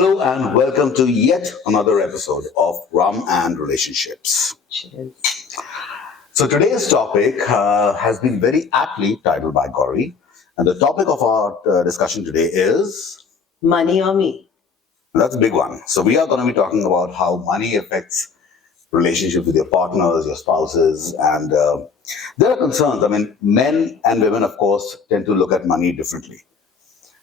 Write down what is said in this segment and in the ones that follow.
Hello and welcome to yet another episode of Rum and Relationships. Cheers. So today's topic has been very aptly titled by Gauri, and the topic of our discussion today is Money or me? that's a big one. So we are going to be talking about how money affects relationships with your partners, your spouses, and there are concerns. I mean, men and women, of course, tend to look at money differently.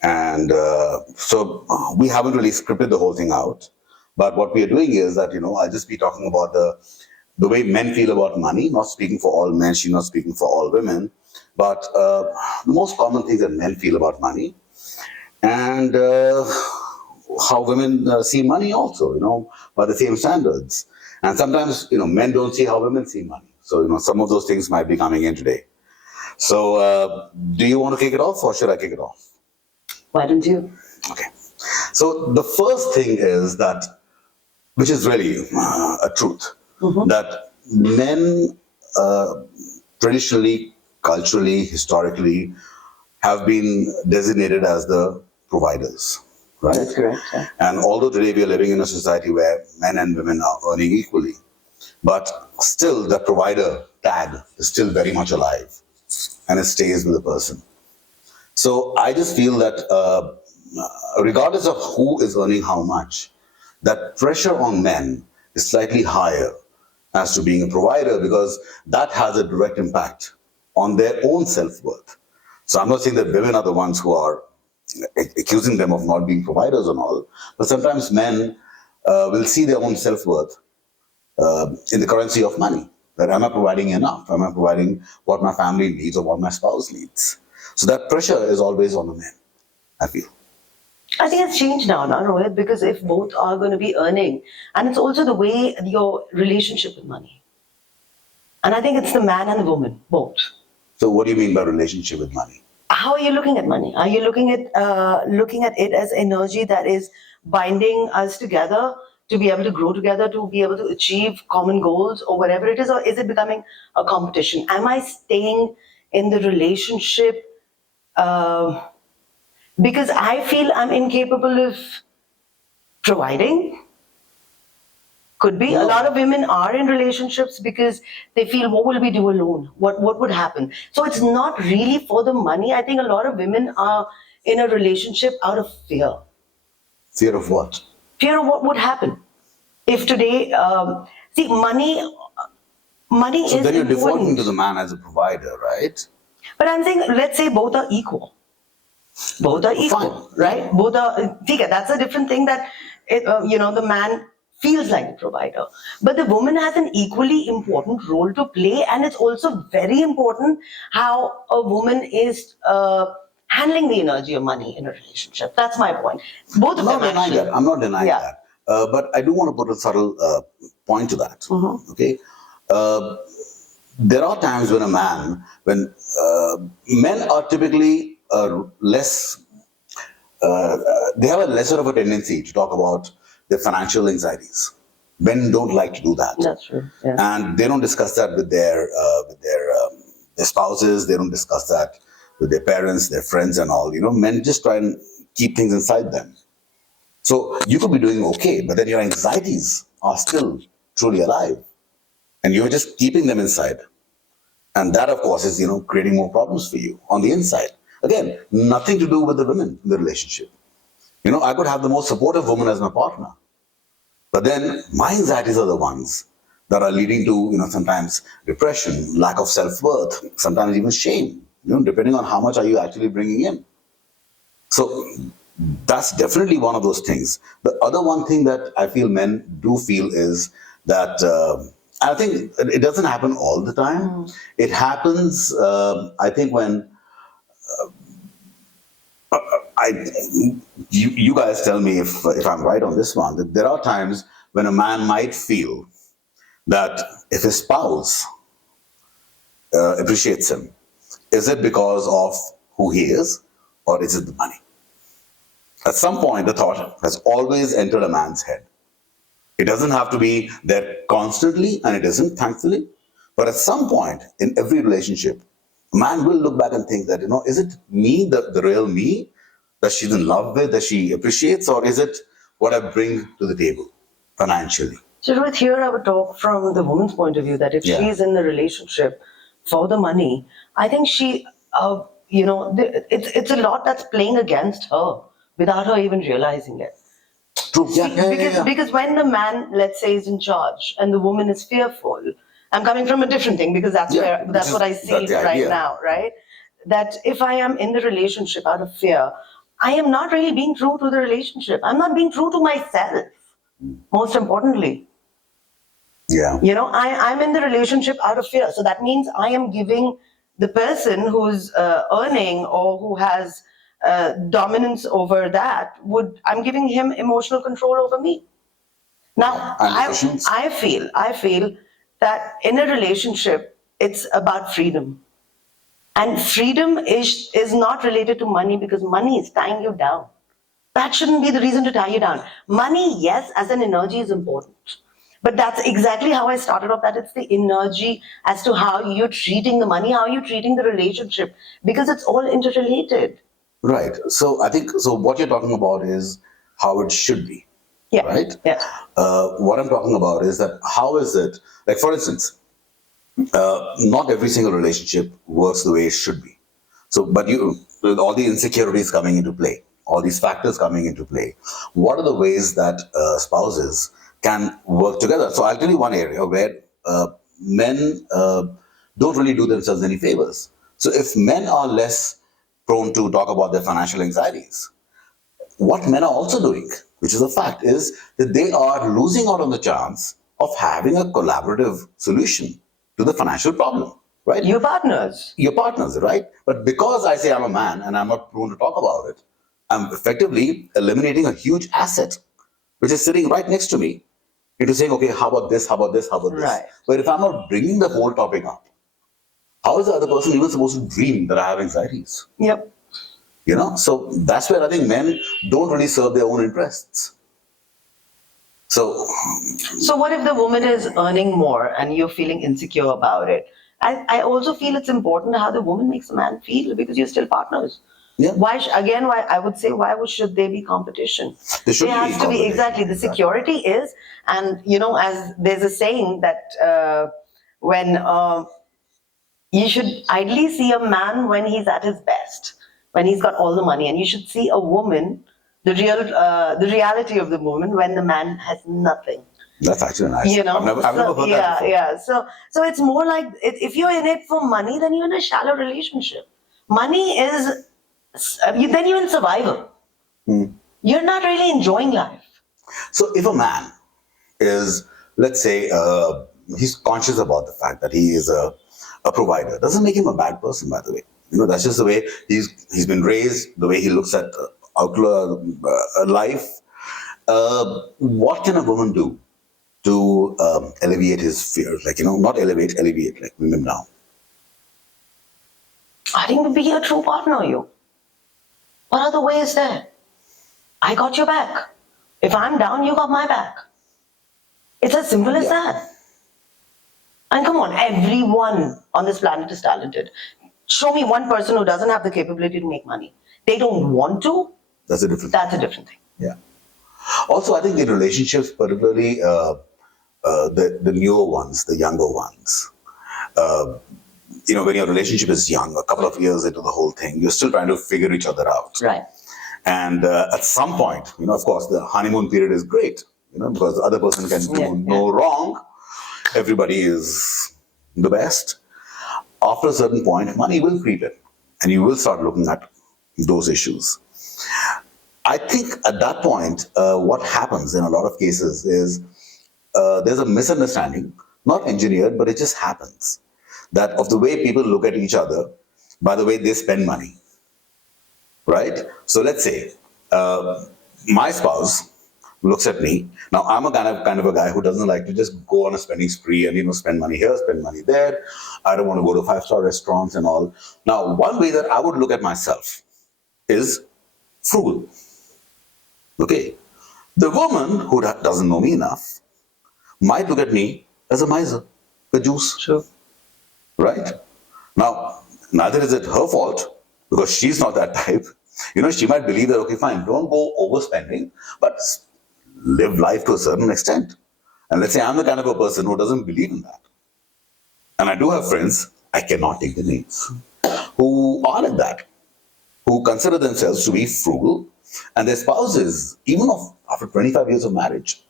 And so we haven't really scripted the whole thing out. But what we are doing is that, I'll just be talking about the way men feel about money, not speaking for all men, she's not speaking for all women, but the most common things that men feel about money and how women see money also, by the same standards. And sometimes, men don't see how women see money. So, some of those things might be coming in today. So, do you want to kick it off or should I kick it off? Why don't you? Okay. So the first thing is that, which is really a truth, that men traditionally, culturally, historically have been designated as the providers, right? That's correct. Yeah. And although today we are living in a society where men and women are earning equally, but still the provider tag is still very much alive and it stays with the person. So I just feel that regardless of who is earning how much, that pressure on men is slightly higher as to being a provider because that has a direct impact on their own self-worth. So I'm not saying that women are the ones who are accusing them of not being providers and all, but sometimes men will see their own self-worth in the currency of money. That am I providing enough? Am I providing what my family needs or what my spouse needs? So that pressure is always on the men, I feel. I think it's changed now, no, Rohit, because if both are going to be earning, and it's also the way your relationship with money. And I think it's the man and the woman, both. So what do you mean by relationship with money? How are you looking at money? Are you looking at it as energy that is binding us together to be able to grow together, to be able to achieve common goals or whatever it is, or is it becoming a competition? Am I staying in the relationship because I feel I'm incapable of providing? Could be. A lot of women are in relationships because they feel, what will we do alone? What would happen? So it's not really for the money. I think a lot of women are in a relationship out of fear. Fear of what? Fear of what would happen if today. See, money So is then you're defaulting important. to the man as a provider, right? But I'm saying, let's say both are equal. Both are equal, right? Both are. That's a different thing that the man feels like the provider, but the woman has an equally important role to play, and it's also very important how a woman is handling the energy of money in a relationship. That's my point. Both I'm of not them denying actually. that. I'm not denying Yeah. that. But I do want to put a subtle point to that. Okay. There are times when when men are typically less, they have a lesser of a tendency to talk about their financial anxieties. Men don't like to do that. That's true. Yeah. And they don't discuss that with their spouses. They don't discuss that with their parents, their friends, and all. Men just try and keep things inside them. So you could be doing okay, but then your anxieties are still truly alive, and you're just keeping them inside. And that, of course, is creating more problems for you on the inside. Again, nothing to do with the women in the relationship. I could have the most supportive woman as my partner, but then my anxieties are the ones that are leading to, sometimes depression, lack of self-worth, sometimes even shame, depending on how much are you actually bringing in. So that's definitely one of those things. The other one thing that I feel men do feel is that I think it doesn't happen all the time. It happens, I think, when you guys tell me if I'm right on this one, that there are times when a man might feel that if his spouse appreciates him, is it because of who he is or is it the money? At some point, the thought has always entered a man's head. It doesn't have to be there constantly, and it isn't, thankfully. But at some point in every relationship, a man will look back and think that, is it me, the real me, that she's in love with, that she appreciates, or is it what I bring to the table financially. So Rohit, here I would talk from the woman's point of view that if Yeah. she's in the relationship for the money, I think she, it's a lot that's playing against her without her even realizing it. True. See, because when the man, let's say, is in charge and the woman is fearful, I'm coming from a different thing because that's Yeah, where which that's is- what I that's see the right idea. now, right? That if I am in the relationship out of fear, I am not really being true to the relationship. I'm not being true to myself. Most importantly, Yeah. I'm in the relationship out of fear. So that means I am giving the person who's earning or who has dominance over that, I'm giving him emotional control over me. Now, And decisions. I feel that in a relationship, it's about freedom. And freedom is not related to money because money is tying you down. That shouldn't be the reason to tie you down. Money, yes, as an energy is important. But that's exactly how I started off, that it's the energy as to how you're treating the money, how you're treating the relationship, because it's all interrelated. Right. So I think so. What you're talking about is how it should be. Yeah. Right. Yeah. What I'm talking about is that how is it? Like for instance, not every single relationship works the way it should be. So, but with all the insecurities coming into play, all these factors coming into play, what are the ways that spouses can work together? So, I'll tell you one area where men don't really do themselves any favors. So, if men are less prone to talk about their financial anxieties, what men are also doing, which is a fact, is that they are losing out on the chance of having a collaborative solution to the financial problem, right? Your partners. Your partners, right? But because I say I'm a man and I'm not prone to talk about it, I'm effectively eliminating a huge asset which is sitting right next to me into saying, okay, how about this? How about this? How about this? Right. But if I'm not bringing the whole topic up, how is the other person even supposed to dream that I have anxieties? Yep. So that's where I think men don't really serve their own interests. So, So what if the woman is earning more and you're feeling insecure about it? I also feel it's important how the woman makes a man feel because you're still partners. Yeah. Why I would say should there be competition? There should be has to be competition, exactly the exactly. security is, and as there's a saying that when you should ideally see a man when he's at his best, when he's got all the money, and you should see a woman, the reality of the woman when the man has nothing. that's actually nice. I've never heard that before. Yeah. So it's more like if you're in it for money, then you're in a shallow relationship. Money is then you're in survival. You're not really enjoying life. So if a man is, let's say, he's conscious about the fact that he is a provider, doesn't make him a bad person, by the way. That's just the way he's been raised, the way he looks at outlook, life. What can a woman do to alleviate his fears? Like, not alleviate, like bring him down. I think be a true partner, you. What other way is there? I got your back. If I'm down, you got my back. It's as simple as that. And come on, everyone on this planet is talented. Show me one person who doesn't have the capability to make money. They don't want to. That's a different That's a different thing. Yeah. Also, I think in relationships, particularly the newer ones, the younger ones, when your relationship is young, a couple of years into the whole thing, you're still trying to figure each other out. Right. And at some point, of course, the honeymoon period is great, because the other person can do no wrong. Everybody is the best. After a certain point, money will creep in, and you will start looking at those issues. I think at that point, what happens in a lot of cases is there's a misunderstanding, not engineered, but it just happens, that of the way people look at each other by the way they spend money. Right? So let's say my spouse looks at me. Now I'm a kind of a guy who doesn't like to just go on a spending spree and spend money here, spend money there. I don't want to go to 5-star restaurants and all. Now, one way that I would look at myself is frugal. Okay. The woman who doesn't know me enough might look at me as a miser, a juice. True. Right? Now, neither is it her fault because she's not that type. She might believe that, okay, fine, don't go overspending, but live life to a certain extent. And let's say I'm the kind of a person who doesn't believe in that. And I do have friends, I cannot take the names, who are like that, who consider themselves to be frugal, and their spouses, even after 25 years of marriage,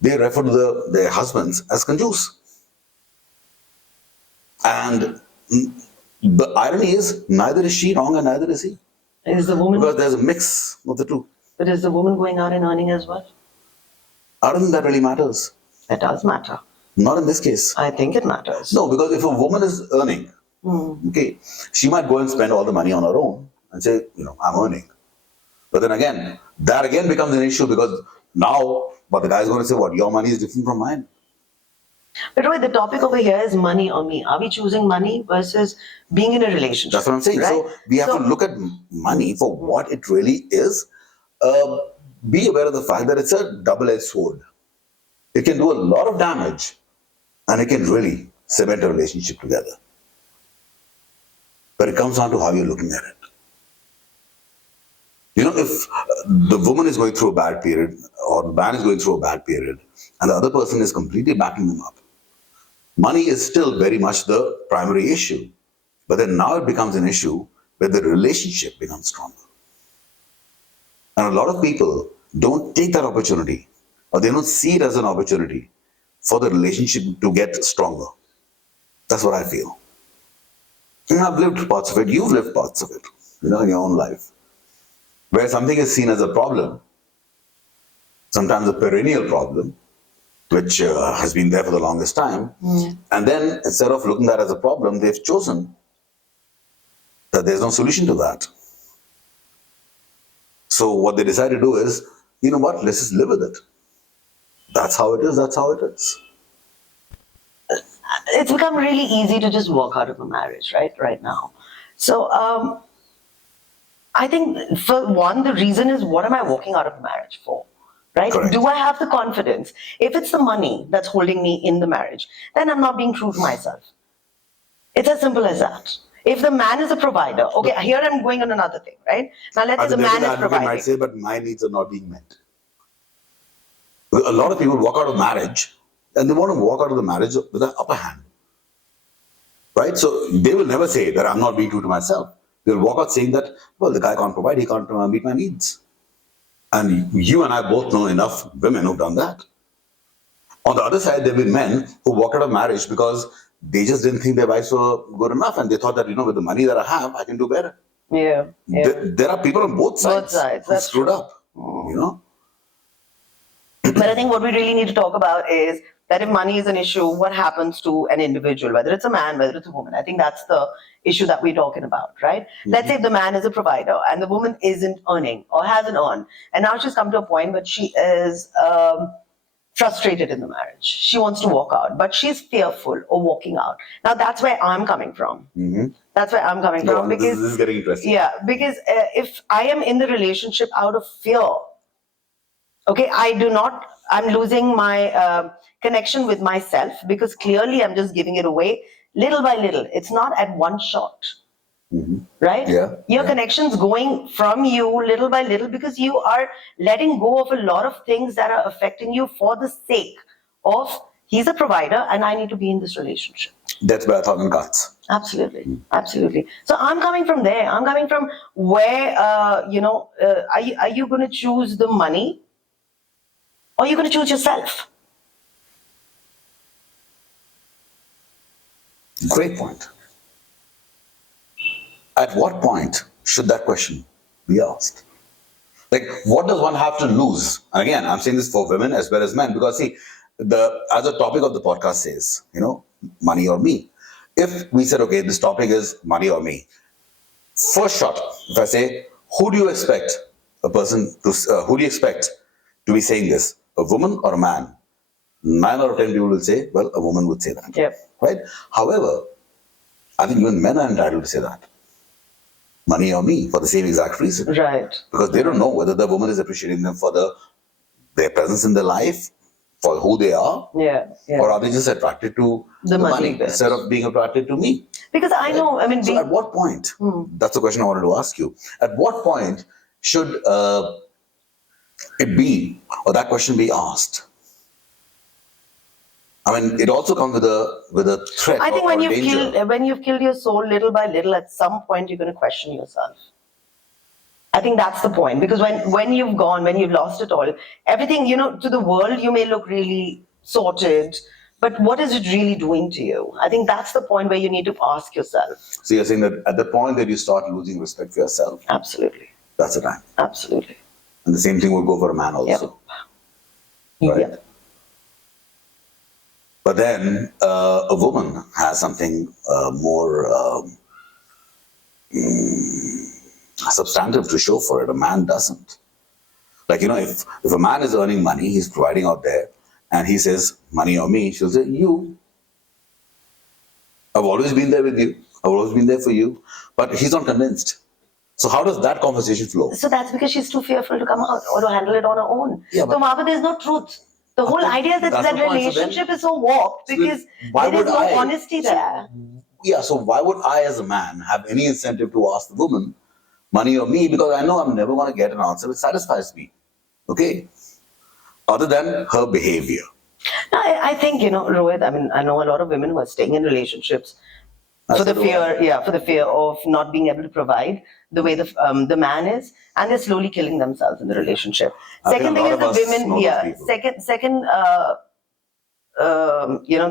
they refer to their husbands as conjuice. And the irony is, neither is she wrong and neither is he. Is the woman, Because there's a mix of the two. but is the woman going out and earning as well? I don't think that really matters. It does matter. Not in this case. I think it matters. No, because if a woman is earning, okay, she might go and spend all the money on her own and say, I'm earning. But then again, that again becomes an issue because now, but the guy's going to say, what, your money is different from mine. But Rohit, the topic over here is money or me. Are we choosing money versus being in a relationship? That's what I'm saying. Right? So we have to look at money for what it really is. Be aware of the fact that it's a double-edged sword. It can do a lot of damage and it can really cement a relationship together. But it comes down to how you're looking at it. If the woman is going through a bad period or the man is going through a bad period and the other person is completely backing them up, money is still very much the primary issue. But then now it becomes an issue where the relationship becomes stronger. And a lot of people don't take that opportunity or they don't see it as an opportunity for the relationship to get stronger. That's what I feel. And I've lived parts of it. You've lived parts of it, in your own life. Where something is seen as a problem, sometimes a perennial problem, which has been there for the longest time. And then instead of looking at it as a problem, they've chosen that there's no solution to that. So what they decide to do is, let's just live with it. That's how it is, that's how it is. It's become really easy to just walk out of a marriage, right now. So I think for one, the reason is, what am I walking out of a marriage for? Right? Correct. Do I have the confidence? If it's the money that's holding me in the marriage, then I'm not being true to myself. It's as simple as that. If the man is a provider, okay, here I'm going on another thing, right? Now let's say the man is providing. Might say, but my needs are not being met. A lot of people walk out of marriage and they want to walk out of the marriage with an upper hand. Right? So they will never say that I'm not being true to myself. They'll walk out saying that, well, the guy can't provide, he can't meet my needs. And you and I both know enough women who've done that. On the other side, there have been men who walked out of marriage because they just didn't think their wives were good enough and they thought that, with the money that I have, I can do better. Yeah. There are people on both sides, who that's screwed true. up, But I think what we really need to talk about is that if money is an issue, what happens to an individual, whether it's a man, whether it's a woman. I think that's the issue that we're talking about, right? Let's say if the man is a provider and the woman isn't earning or hasn't earned, and now she's come to a point where she is frustrated in the marriage. She wants to walk out, but she's fearful of walking out. Now that's where I'm coming from. That's where I'm coming from. Because this is getting interesting. Yeah, because if I am in the relationship out of fear, okay, I'm losing my connection with myself because clearly I'm just giving it away little by little. It's not at one shot, right? Yeah, Your yeah. connection's going from you little by little because you are letting go of a lot of things that are affecting you for the sake of, he's a provider and I need to be in this relationship. Death by 1,000 cuts. Absolutely, absolutely. So I'm coming from there. I'm coming from where, are you going to choose the money or are you going to choose yourself? Great point. At what point should that question be asked? Like, what does one have to lose? And again, I'm saying this for women as well as men, because see, as the topic of the podcast says, money or me. If we said, okay, this topic is money or me, first shot, if I say, who do you expect to be saying this? A woman or a man? 9 out of 10 people will say, well, a woman would say that. Yep. Right? However, I think even men are entitled to say that. Money or me, for the same exact reason. Right. Because they don't know whether the woman is appreciating them for their presence in their life, for who they are, Yeah. or are they just attracted to The money bit. instead of being attracted to me? Because I know, So at what point, that's the question I wanted to ask you, at what point should it be, or that question be asked. I mean, it also comes with a threat I think or when you've danger. killed your soul little by little, at some point you're going to question yourself. I think that's the point, because when you've gone, when you've lost it all, everything, to the world you may look really sorted, but what is it really doing to you? I think that's the point where you need to ask yourself. So you're saying that at the point that you start losing respect for yourself, Absolutely, that's the time. absolutely. And the same thing would go for a man also. Right? Yep. But then a woman has something more substantive to show for it. A man doesn't. Like, if a man is earning money, he's providing out there, and he says, money or me, she'll say, you. I've always been there with you. I've always been there for you. But he's not convinced. So how does that conversation flow? So that's because she's too fearful to come out or to handle it on her own. Yeah, so Baba, there's no truth. The whole idea that that's that the point. So then- relationship is so warped because why there is would no I- honesty there. Yeah, so why would I as a man have any incentive to ask the woman, money or me? Because I know I'm never going to get an answer which satisfies me. Okay? Other than her behavior. No, I think, Rohit, I mean, I know a lot of women who are staying in relationships for the fear of not being able to provide the way the man is, and they're slowly killing themselves in the relationship. I think Second a thing lot is of the us women, know those yeah. people.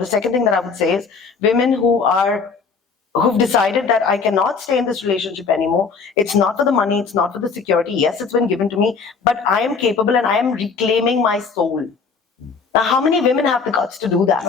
The second thing that I would say is women who've decided that I cannot stay in this relationship anymore. It's not for the money, it's not for the security. Yes, it's been given to me, but I am capable and I am reclaiming my soul. Now, how many women have the guts to do that?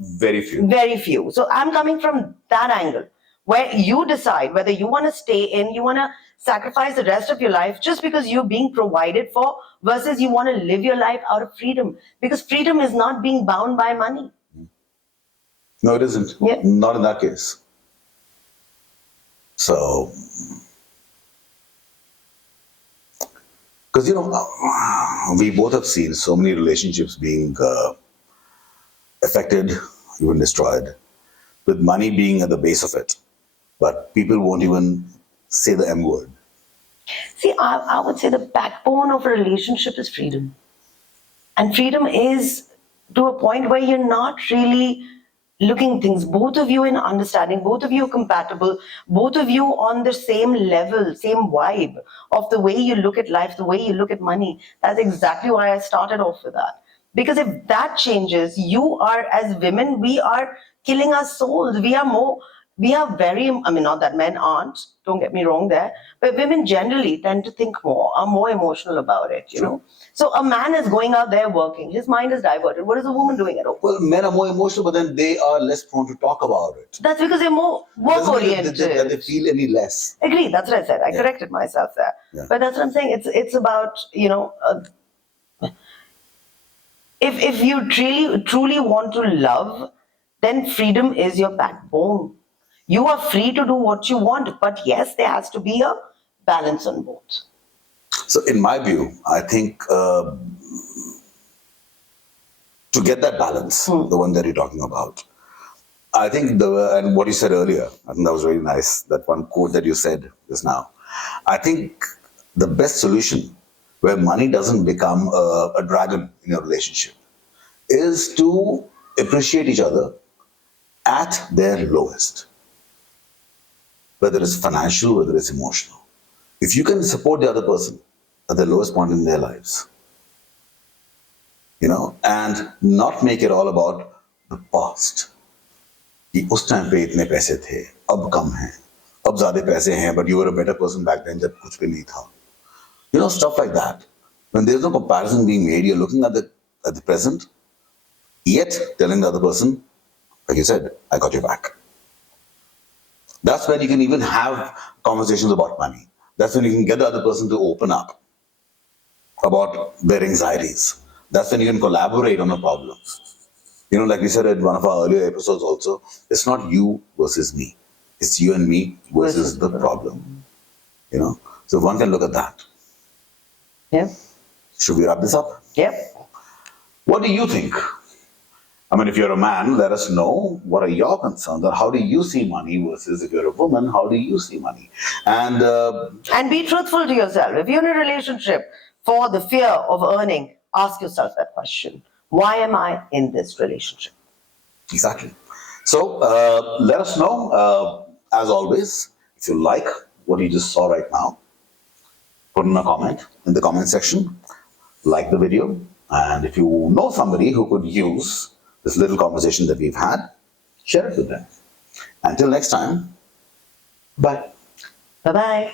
Very few. Very few. So I'm coming from that angle where you decide whether you want to stay in, you want to sacrifice the rest of your life just because you're being provided for, versus you want to live your life out of freedom. Because freedom is not being bound by money. No, it isn't. Yeah. Not in that case. So, because, we both have seen so many relationships being affected, even destroyed, with money being at the base of it. But people won't even say the M word. See, I would say the backbone of a relationship is freedom. And freedom is to a point where you're not really looking things, both of you in understanding, both of you are compatible, both of you on the same level, same vibe of the way you look at life, the way you look at money. That's exactly why I started off with that. Because if that changes, you are, as women, we are killing our souls. We are very, I mean, not that men aren't, don't get me wrong there, but women generally tend to think more, are more emotional about it, know. So a man is going out there working, his mind is diverted. What is a woman doing at home? Well, men are more emotional, but then they are less prone to talk about it. That's because they're more Doesn't mean work-oriented. that they feel any less. Agreed, that's what I said. I corrected myself there. Yeah. But that's what I'm saying. It's about, if you truly want to love, then freedom is your backbone. You are free to do what you want, but yes, there has to be a balance on both. So, in my view, I think to get that balance, the one that you're talking about, I think and what you said earlier, I think that was really nice. That one quote that you said just now. I think the best solution where money doesn't become a dragon in your relationship is to appreciate each other at their lowest, whether it's financial, whether it's emotional. If you can support the other person at the lowest point in their lives, and not make it all about the past. कि उस time पे इतने पैसे थे, अब कम हैं, अब ज़्यादा पैसे हैं, but you were a better person back then जब कुछ भी नहीं था. Stuff like that. When there's no comparison being made, you're looking at the present, yet telling the other person, like you said, I got your back. That's when you can even have conversations about money. That's when you can get the other person to open up about their anxieties. That's when you can collaborate on a problem. Like we said in one of our earlier episodes also, it's not you versus me. It's you and me versus the problem. So one can look at that. Yeah. Should we wrap this up? Yeah. What do you think? I mean, if you're a man, let us know what are your concerns, or how do you see money versus if you're a woman, how do you see money? And be truthful to yourself. If you're in a relationship, for the fear of earning, ask yourself that question. Why am I in this relationship? Exactly. So let us know, as always, if you like what you just saw right now, put in a comment in the comment section, like the video, and if you know somebody who could use this little conversation that we've had, share it with them. Until next time, bye. Bye bye.